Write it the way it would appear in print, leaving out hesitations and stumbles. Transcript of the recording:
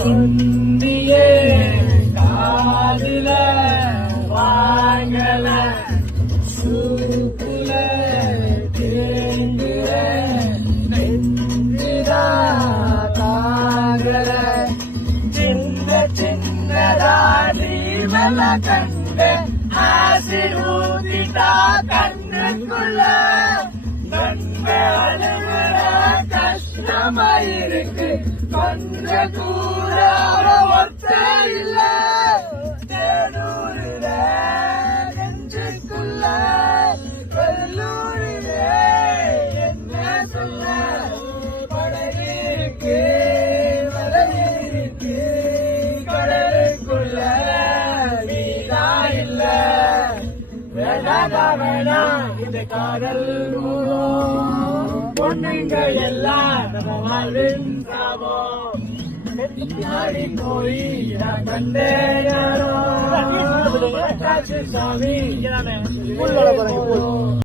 சொன்னியே காதுல வாங்கல சூப்புல தேங்குற நெஞ்சுதா தாகல சின்ன சின்னதாடி மல கண்ட ஆசிர் ஊதிட்டா கண்ணுக்குள்ள நன்மை அழுகுற கஷ்டமாயிருக்கு கொஞ்ச கூட ஒத்த இல்ல தேனூருல நெஞ்சுக்குள்ள கல்லூரில என்ன சொல்ல படகிருக்கு மலையிருக்கு கடலுக்குள்ள நீதா இல்ல வேண்டாதா வேணா இந்த காதல் பொண்ணுங்க எல்லாம் நம்ம வாழ்வின் சாவோம் பின்னாடி போய் நான் கண்டேன் சாமி